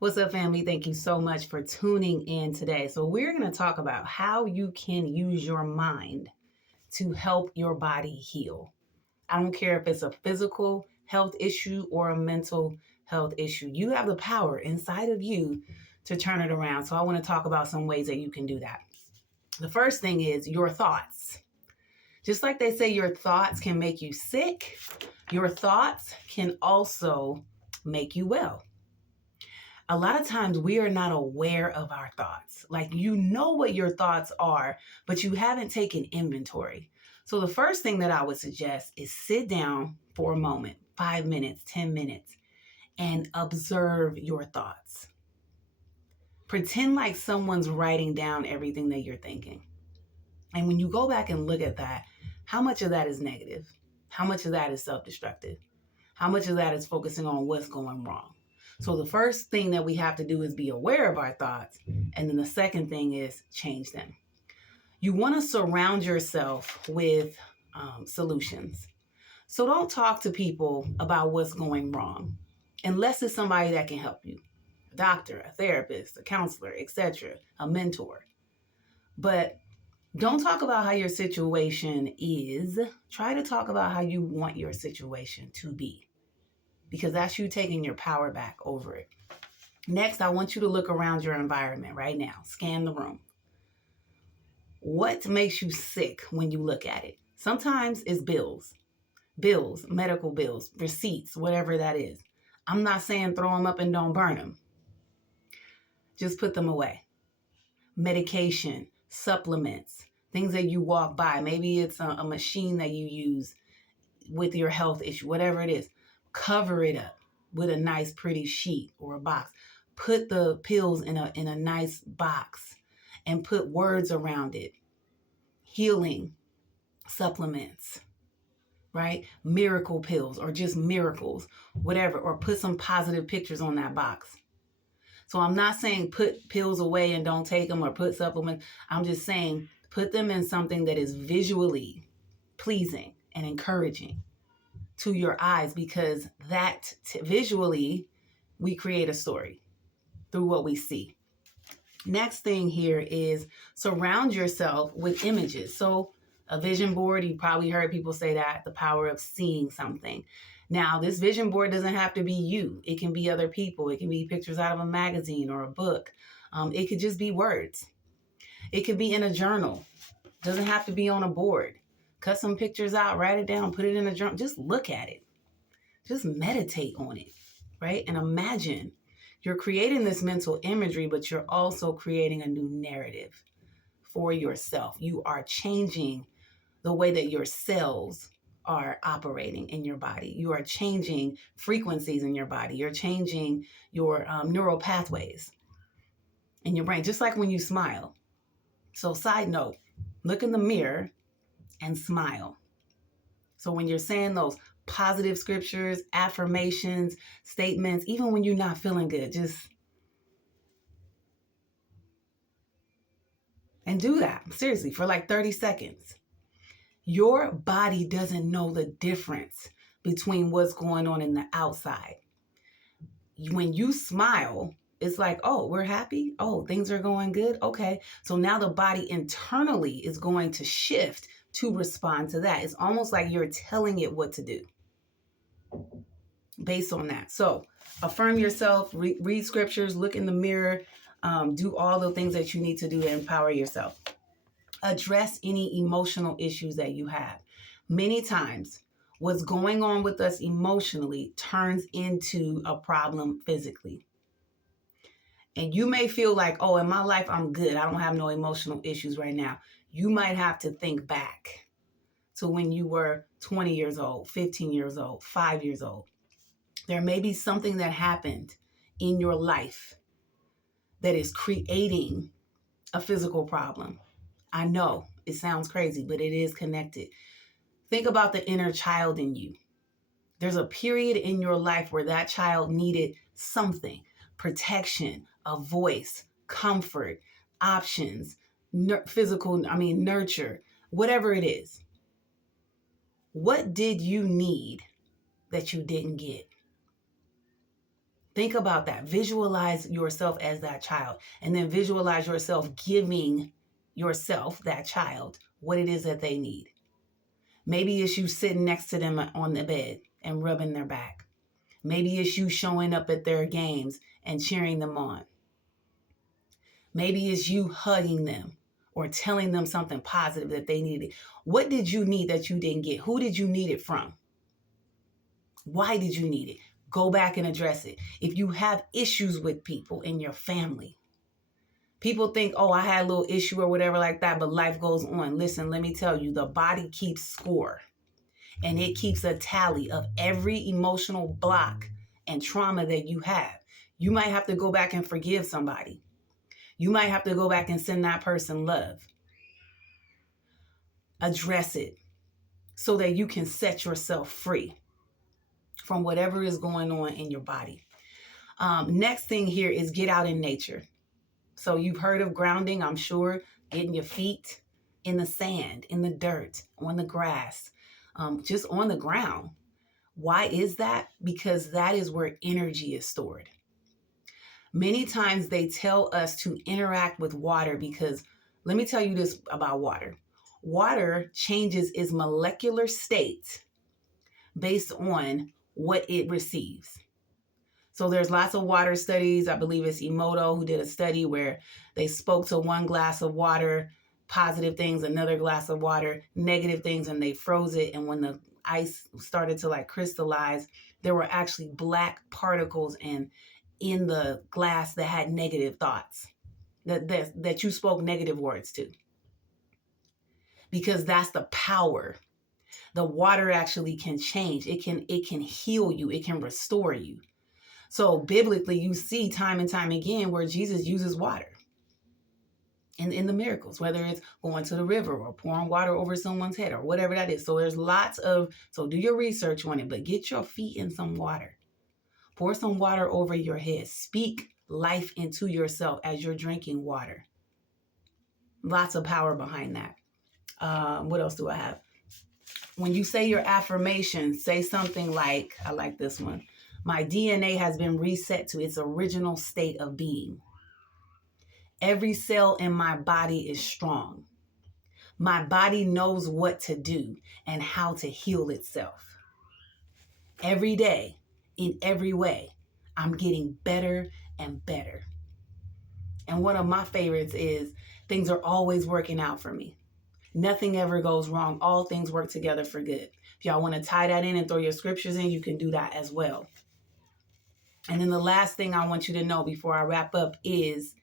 What's up, family? Thank you so much for tuning in today. So, we're going to talk about how you can use your mind to help your body heal. I don't care if it's a physical health issue or a mental health issue, you have the power inside of you to turn it around. So, I want to talk about some ways that you can do that. The first thing is your thoughts. Just like they say, your thoughts can make you sick, your thoughts can also make you well. A lot of times we are not aware of our thoughts. Like, you know what your thoughts are, but you haven't taken inventory. So the first thing that I would suggest is sit down for a moment, 5 minutes, 10 minutes, and observe your thoughts. Pretend like someone's writing down everything that you're thinking. And when you go back and look at that, how much of that is negative? How much of that is self-destructive? How much of that is focusing on what's going wrong? So the first thing that we have to do is be aware of our thoughts. And then the second thing is change them. You want to surround yourself with solutions. So don't talk to people about what's going wrong unless it's somebody that can help you. A doctor, a therapist, a counselor, etc., a mentor. But don't talk about how your situation is. Try to talk about how you want your situation to be, because that's you taking your power back over it. Next, I want you to look around your environment right now. Scan the room. What makes you sick when you look at it? Sometimes it's bills, medical bills, receipts, whatever that is. I'm not saying throw them up and don't burn them. Just put them away. Medication, supplements, things that you walk by. Maybe it's a machine that you use with your health issue, whatever it is. Cover it up with a nice, pretty sheet or a box. Put the pills in a nice box and put words around it. Healing supplements, right? Miracle pills or just miracles, whatever, or put some positive pictures on that box. So I'm not saying put pills away and don't take them or put supplements. I'm just saying put them in something that is visually pleasing and encouraging to your eyes, because that visually we create a story through what we see. Next thing here is surround yourself with images. So a vision board, you probably heard people say that, the power of seeing something. Now, this vision board doesn't have to be you. It can be other people. It can be pictures out of a magazine or a book. It could just be words. It could be in a journal. It doesn't have to be on a board. Cut some pictures out, write it down, put it in a journal. Just look at it. Just meditate on it, right? And imagine you're creating this mental imagery, but you're also creating a new narrative for yourself. You are changing the way that your cells are operating in your body. You are changing frequencies in your body. You're changing your neural pathways in your brain, just like when you smile. So side note, look in the mirror and smile. So when you're saying those positive scriptures, affirmations, statements, even when you're not feeling good, just and do that seriously for like 30 seconds. Your body doesn't know the difference between what's going on in the outside. When you smile, it's like, oh, we're happy. Oh, things are going good. Okay. So now the body internally is going to shift to respond to that. It's almost like you're telling it what to do based on that. So affirm yourself, read scriptures, look in the mirror, do all the things that you need to do to empower yourself. Address any emotional issues that you have. Many times, what's going on with us emotionally turns into a problem physically. And you may feel like, oh, in my life, I'm good. I don't have no emotional issues right now. You might have to think back to when you were 20 years old, 15 years old, 5 years old. There may be something that happened in your life that is creating a physical problem. I know it sounds crazy, but it is connected. Think about the inner child in you. There's a period in your life where that child needed something, protection, a voice, comfort, options, nurture, whatever it is. What did you need that you didn't get? Think about that. Visualize yourself as that child, and then visualize yourself giving yourself, that child, what it is that they need. Maybe it's you sitting next to them on the bed and rubbing their back. Maybe it's you showing up at their games and cheering them on. Maybe it's you hugging them or telling them something positive that they needed. What did you need that you didn't get? Who did you need it from? Why did you need it? Go back and address it. If you have issues with people in your family, people think, oh, I had a little issue or whatever like that, but life goes on. Listen, let me tell you, the body keeps score, and it keeps a tally of every emotional block and trauma that you have. You might have to go back and forgive somebody. You might have to go back and send that person love. Address it so that you can set yourself free from whatever is going on in your body. Next thing here is get out in nature. So you've heard of grounding, I'm sure, getting your feet in the sand, in the dirt, on the grass, just on the ground. Why is that? Because that is where energy is stored. Many times they tell us to interact with water because, let me tell you this about water. Water changes its molecular state based on what it receives. So there's lots of water studies. I believe it's Emoto who did a study where they spoke to one glass of water, positive things, another glass of water, negative things, and they froze it. And when the ice started to crystallize, there were actually black particles in the glass that had negative thoughts, that you spoke negative words to. Because that's the power. The water actually can change. It can heal you. It can restore you. So biblically, you see time and time again where Jesus uses water in the miracles, whether it's going to the river or pouring water over someone's head or whatever that is. So there's so do your research on it, but get your feet in some water. Pour some water over your head. Speak life into yourself as you're drinking water. Lots of power behind that. What else do I have? When you say your affirmation, say something like, I like this one. My DNA has been reset to its original state of being. Every cell in my body is strong. My body knows what to do and how to heal itself. Every day, in every way, I'm getting better and better. And one of my favorites is things are always working out for me. Nothing ever goes wrong. All things work together for good. If y'all want to tie that in and throw your scriptures in, you can do that as well. And then the last thing I want you to know before I wrap up is,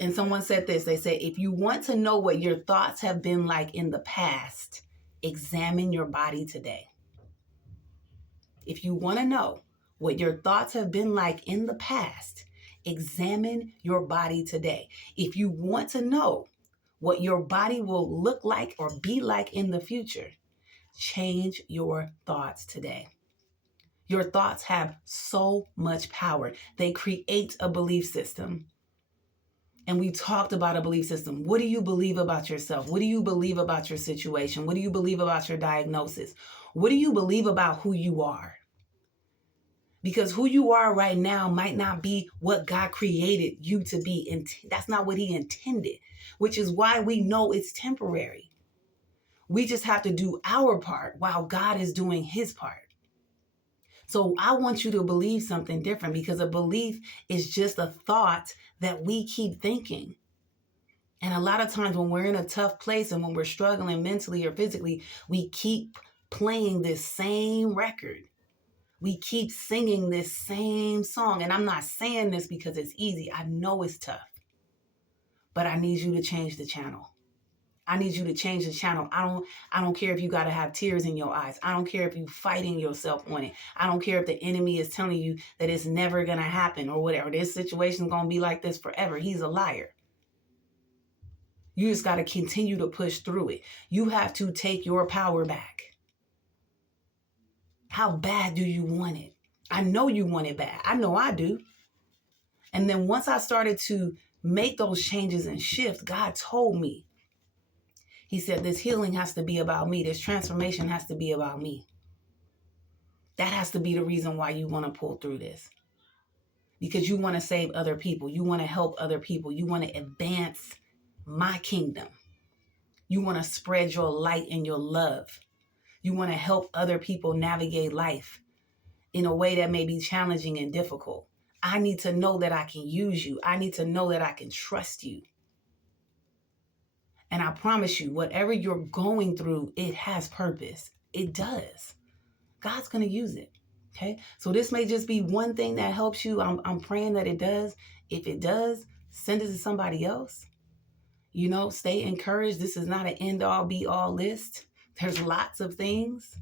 and someone said this, they said, if you want to know what your thoughts have been like in the past, examine your body today. If you want to know what your thoughts have been like in the past, examine your body today. If you want to know what your body will look like or be like in the future, change your thoughts today. Your thoughts have so much power. They create a belief system. And we talked about a belief system. What do you believe about yourself? What do you believe about your situation? What do you believe about your diagnosis? What do you believe about who you are? Because who you are right now might not be what God created you to be. And that's not what he intended, which is why we know it's temporary. We just have to do our part while God is doing his part. So I want you to believe something different, because a belief is just a thought that we keep thinking. And a lot of times when we're in a tough place and when we're struggling mentally or physically, we keep playing this same record. We keep singing this same song. And I'm not saying this because it's easy. I know it's tough, but I need you to change the channel. I need you to change the channel. I don't care if you got to have tears in your eyes. I don't care if you fighting yourself on it. I don't care if the enemy is telling you that it's never going to happen or whatever. This situation is going to be like this forever. He's a liar. You just got to continue to push through it. You have to take your power back. How bad do you want it? I know you want it bad. I know I do. And then once I started to make those changes and shift, God told me, he said, this healing has to be about me. This transformation has to be about me. That has to be the reason why you want to pull through this. because you want to save other people. You want to help other people. You want to advance my kingdom. You want to spread your light and your love. You want to help other people navigate life in a way that may be challenging and difficult. I need to know that I can use you. I need to know that I can trust you. And I promise you, whatever you're going through, it has purpose. It does. God's going to use it. Okay. So this may just be one thing that helps you. I'm praying that it does. If it does, send it to somebody else. You know, stay encouraged. This is not an end all be all list. There's lots of things.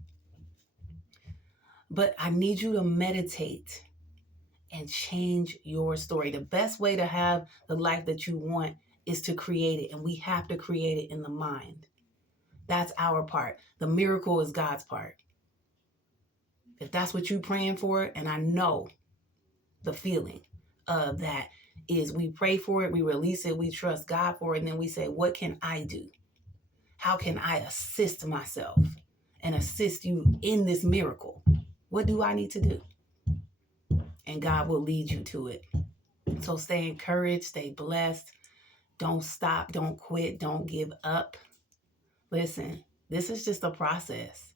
But I need you to meditate and change your story. The best way to have the life that you want is to create it. And we have to create it in the mind. That's our part. The miracle is God's part. If that's what you're praying for, and I know the feeling of that is we pray for it, we release it, we trust God for it, and then we say, what can I do? How can I assist myself and assist you in this miracle? What do I need to do? And God will lead you to it. So stay encouraged, stay blessed. Don't stop, don't quit, don't give up. Listen, this is just a process.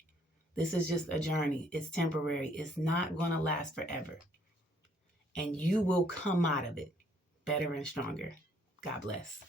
This is just a journey. It's temporary. It's not going to last forever. And you will come out of it better and stronger. God bless.